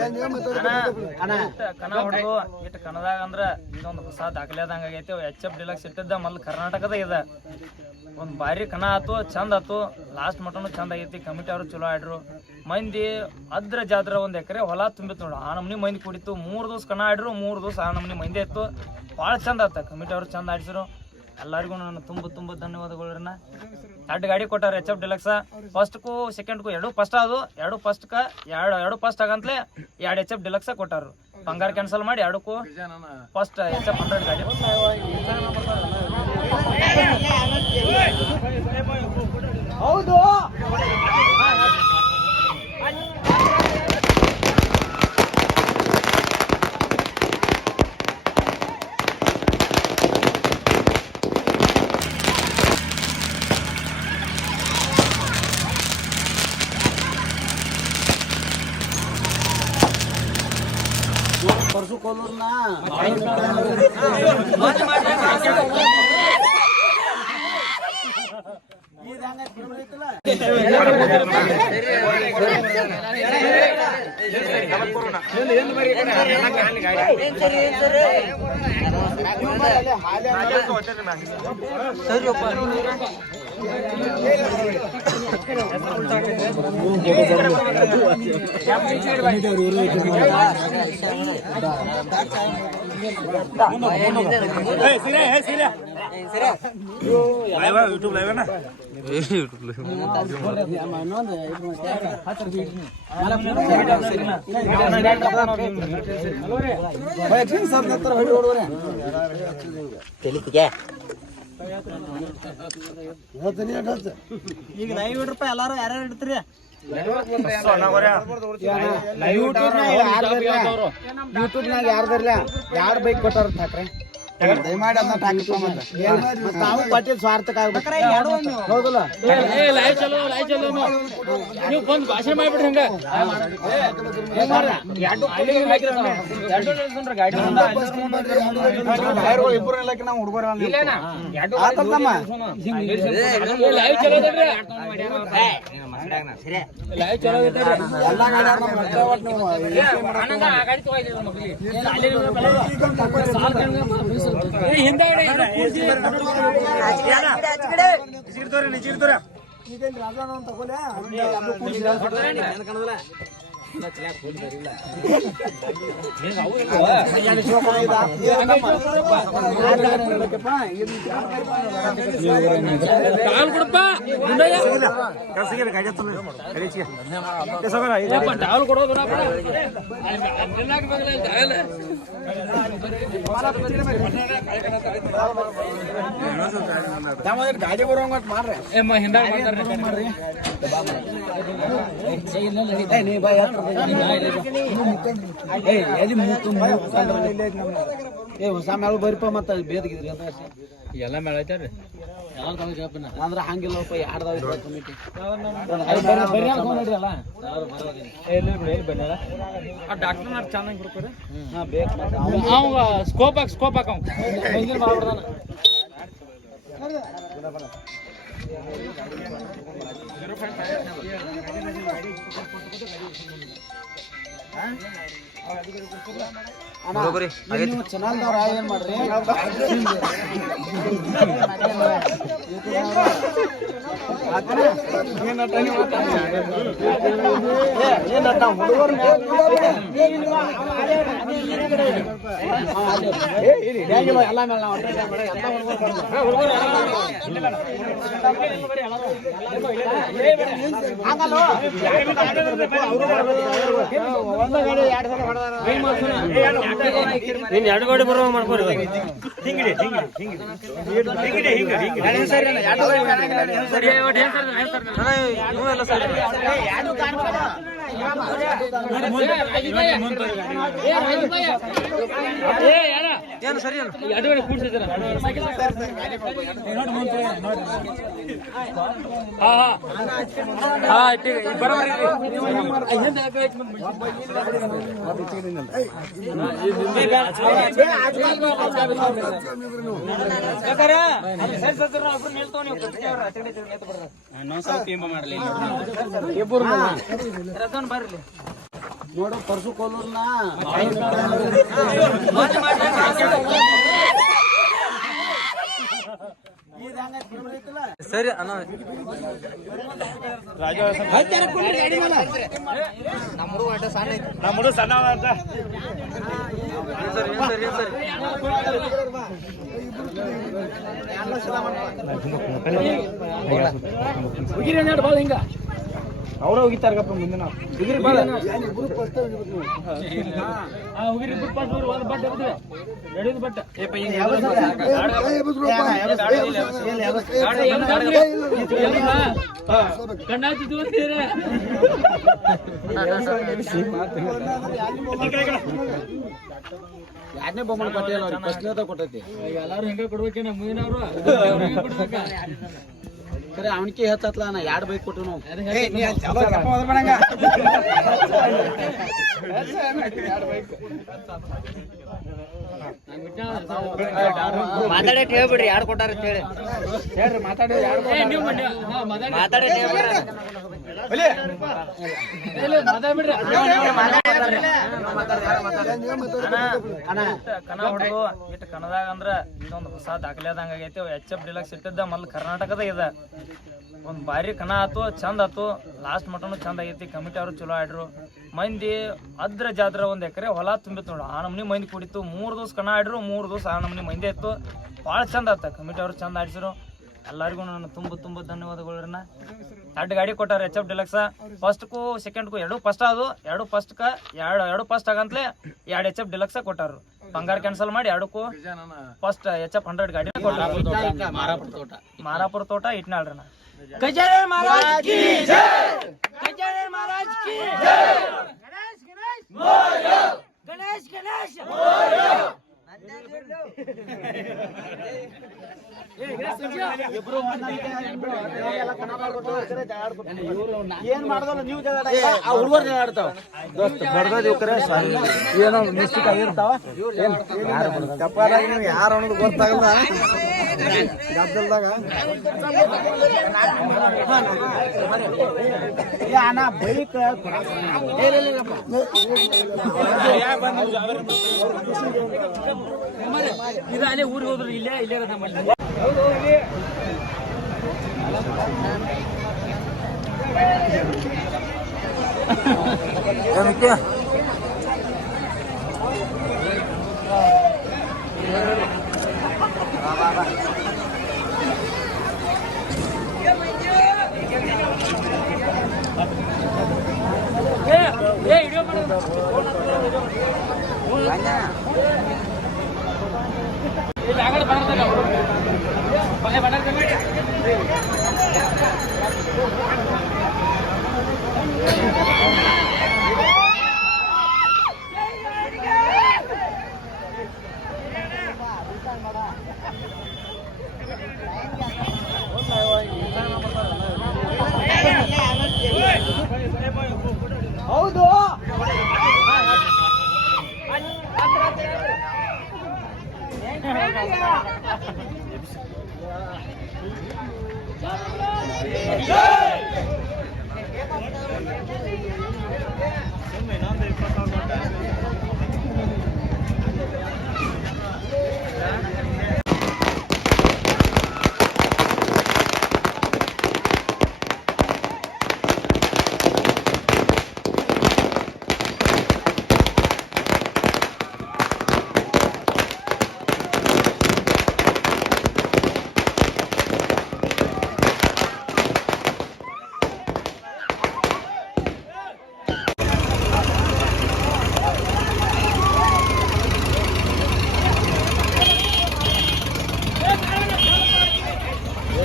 ಕನ ಹೊಡೆದು ಇಟ್ಟು ಕನ್ನದಾಗ ಅಂದ್ರ ಇದೊಂದು ಹೊಸ ದಾಖಲೆದಂಗ ಆಗೈತಿ. HF ಡಿಲಕ್ಸ್ ಇಟ್ಟಿದ್ದ ಮೊದ್ಲು ಕರ್ನಾಟಕದ ಇದೆ. ಒಂದ್ ಬಾರಿ ಕನ ಆತು, ಚಂದ ಆತು. ಲಾಸ್ಟ್ ಮಟನು ಚಂದ ಆಗೈತಿ. ಕಮಿಟಿ ಅವರು ಚಲೋ ಆಡ್ರು. ಮಂದಿ ಅದ್ರ ಜಾತ್ರೆ 1 ಎಕರೆ ಹೊಲ ತುಂಬಿತ್ತು ನೋಡು. ಆ ನಮ್ನಿ ಮಂದಿ ಕುಡಿತು. 3 ದಿವಸ ಕನ ಆಡ್ರು, 3 ದಿವಸ ಆ ನಮ್ನಿ ಮಂದಿ ಇತ್ತು. ಭಾಳ ಚಂದ ಆತ. ಕಮಿಟಿ ಅವರು ಚಂದ ಆಡಿಸಿರು. ಎಲ್ಲರಿಗೂ ನಾನು ತುಂಬ ಧನ್ಯವಾದಗಳನ್ನ. 2 ಗಾಡಿ ಕೊಟ್ಟಾರ HF ಡಿಲಕ್ಸ್. ಫಸ್ಟ್ಗೂ ಸೆಕೆಂಡ್ಗೂ 2 ಫಸ್ಟ್ ಅದು. 2 ಫಸ್ಟ್ ಫಸ್ಟ್ ಆಗಂತಲೇ 2 HF ಡಿಲಕ್ಸ್ ಕೊಟ್ಟಾರು. ಬಂಗಾರ ಕ್ಯಾನ್ಸಲ್ ಮಾಡಿ 2ಕ್ಕೂ ಫಸ್ಟ್ HF 100 ಗಾಡಿ. ಹೌದು परसों खोलो ना यूट्यूब लाइव है ना ಈಗ ಲೈವ್ ಇಡ್ರಪ್ಪ ಎಲ್ಲಾರು ಯಾರ್ಯಾರು ಇಡ್ತೀರಿ ಯೂಟ್ಯೂಬ್ನಾಗ ಯಾರ್ದಾರಲ್ಲ 2 ಬೈಕ್ ಕೊಟ್ಟಾರ ಠಾಕ್ರೆ ದಯಮಾಡಿ ಅದನ್ನ ಠಾಕಪ್ಪ ನಾವು ಪಟ್ಟಿದ್ ಸ್ವಾರ್ಥಕ್ಕೆ ಆಗ್ಬೇಕ್ರೆ ಹೌದಲ್ಲ ನೀವು ಬಂದು ಭಾಷಣ ಮಾಡ್ಬಿಡ್ರಿ ಇಬ್ಬರು ನಾವು ಹುಡುಗರ ಗಾಡಿ ಬರೋಂಗ ಮಾಡ್ರಿ ಹೊಸ ಮೇಳ ಬರಿಪ ಮತ್ತ ಬೇದಗಿದ್ರಿ ಎಲ್ಲ ಮೇಳ ಐತಾರ್ರಿ ಅಂದ್ರ ಹಂಗಿಲ್ಲಪ್ಪ ಕಮಿಟಿ ಡಾಕ್ಟರ್ ಚೆನ್ನಾಗಿ ಬಿಡ್ತಾರೆ ಸ್ಕೋಪ್ ಹಾಕ ಮಾಡ್ಬಿಡ್ದಾನ ಚಾನಲ್ದವ್ರ ಏನ್ ಮಾಡ್ರಿ ಎಲ್ಲ ನೀನ್ 2 ಗಾಡಿ ಬರುವ ಮಾಡ್ಕೋರಿ ಏನು ಸರಿ ಅಡುಗಡೆ ಕೂಡ್ಸಿದ್ದೀರ ಬರ್ಲಿ ನೋಡು ಪರ್ಸು ಕೋಲೂರ್ನ ಸರಿ ಅಣ್ಣ ನಮ್ಮದು ಸಣ್ಣ ಅಂತ ಹಿಂಗ ಅವ್ರ ಹೋಗಿತಾರಪ್ಪ ಮುಂದಿನ ಹುಗಿರಿ ಬಾಳ ಯಾರನೇ ಬೊಮ್ಮನ ಪಟ್ಟಿಯಲ್ಲ ಅವ್ರಿಗೆ ಪ್ರಶ್ನೆ ಕೊಟ್ಟೈತಿ ಎಲ್ಲಾರು ಹೆಂಗ ಕೊಡ್ಬೇಕೇನ ಮುಂದಿನವ್ರು ಖರೆ ಅವನಿಗೆ ಹೆಚ್ಚತ್ಲ ನಾ 2 ಬೈಕ್ ಕೊಟ್ಟು ನಾವು ಮಾತಾಡಕ್ ಹೇಳ್ಬಿಡ್ರಿ ಯಾರು ಕೊಟ್ಟಾರ ಅಂತ ಹೇಳಿ ಹೇಳ್ರಿ ಮಾತಾಡಿ ಕನ ಹೊಡೆದು ಇಟ್ಟು ಕನ್ನದಾಗ ಅಂದ್ರ ಇದೊಂದು ಹೊಸ ದಾಖಲೆ ಆದಂಗ ಆಗೈತಿ HF ಡಿಲಕ್ಸ್ ಇಟ್ಟಿದ್ದ ಮೊದ್ಲು ಕರ್ನಾಟಕದ ಇದ ಒಂದ್ ಬಾರಿ ಕನ ಆತು ಚಂದ ಆತು ಲಾಸ್ಟ್ ಮಟನು ಚಂದ ಆಗೈತಿ ಕಮಿಟಿ ಅವರು ಚಲೋ ಆಡ್ರು ಮಂದಿ ಅದ್ರ ಜಾದ್ರ ಒಂದ್ ಎಕರೆ ಹೊಲ ತುಂಬಿತ್ತು ನೋಡು ಆ ನಮ್ನಿ ಮಂದಿ ಕುಡಿತು 3 ದಿವಸ ಕನ ಆಡ್ರು 3 ದಿವಸ ಆ ನಮ್ನಿ ಮಂದಿ ಇತ್ತು ಭಾಳ ಚಂದ ಆತ ಕಮಿಟಿ ಅವರು ಚಂದ ಆಡ್ಸಿರು ಎಲ್ಲರಿಗೂ ನಾನು ತುಂಬ ಧನ್ಯವಾದಗಳನ್ನ 2 ಗಾಡಿ ಕೊಟ್ಟಾರ HF ಡಿಲಕ್ಸ್ ಫಸ್ಟ್ಗೂ ಸೆಕೆಂಡ್ಗೂ 2 ಫಸ್ಟ್ ಅದು 2 ಫಸ್ಟ್ಕ 2 ಫಸ್ಟ್ ಆಗಂತಲೇ 2 HF ಡಿಲಕ್ಸ್ ಕೊಟ್ಟಾರು ಬಂಗಾರ ಕ್ಯಾನ್ಸಲ್ ಮಾಡಿ 2ಕ್ಕೂ ಫಸ್ಟ್ HF 100 ಗಾಡಿ ಕೊಟ್ಟಾರ ಮಾರಾಪುರ ತೋಟ ಇಟ್ನಾಳ್ರಣ ಗಜಾನನ ಮಹಾರಾಜ್ ಕಿ ಜೈ ಗಜಾನನ ಮಹಾರಾಜ್ ಕಿ ಜೈ ಗಣೇಶ್ ಗಣೇಶ್ ಏನ್ ಮಾಡ್ದಲ್ಲ ನೀವು ಹುಡುಗರು ಜಗಾಡ್ತಾವ ಏನೋ ಮಿಸ್ಟೇಕ್ ಆಗಿರ್ತಾವ ನೀವು ಯಾರು ಅನ್ನೋದು ಗೊತ್ತಾಗಲ್ಲ ಗದ್ದಲ್ದಾಗ ಅಣ್ಣ ಬೈಕ್ ಇದು ಅಲ್ಲೇ ಊರಿಗೆ ಹೋದ್ರು ಇಲ್ಲೇ ವಿಡಿಯೋ ಮಾಡೋದು ಹೌದು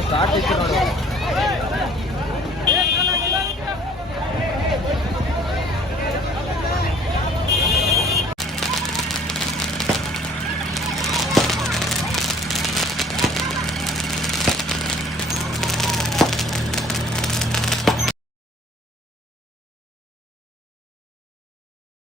ಸ್ಟಾರ್ಟ್ ಇತ್ತು ನೋಡಿ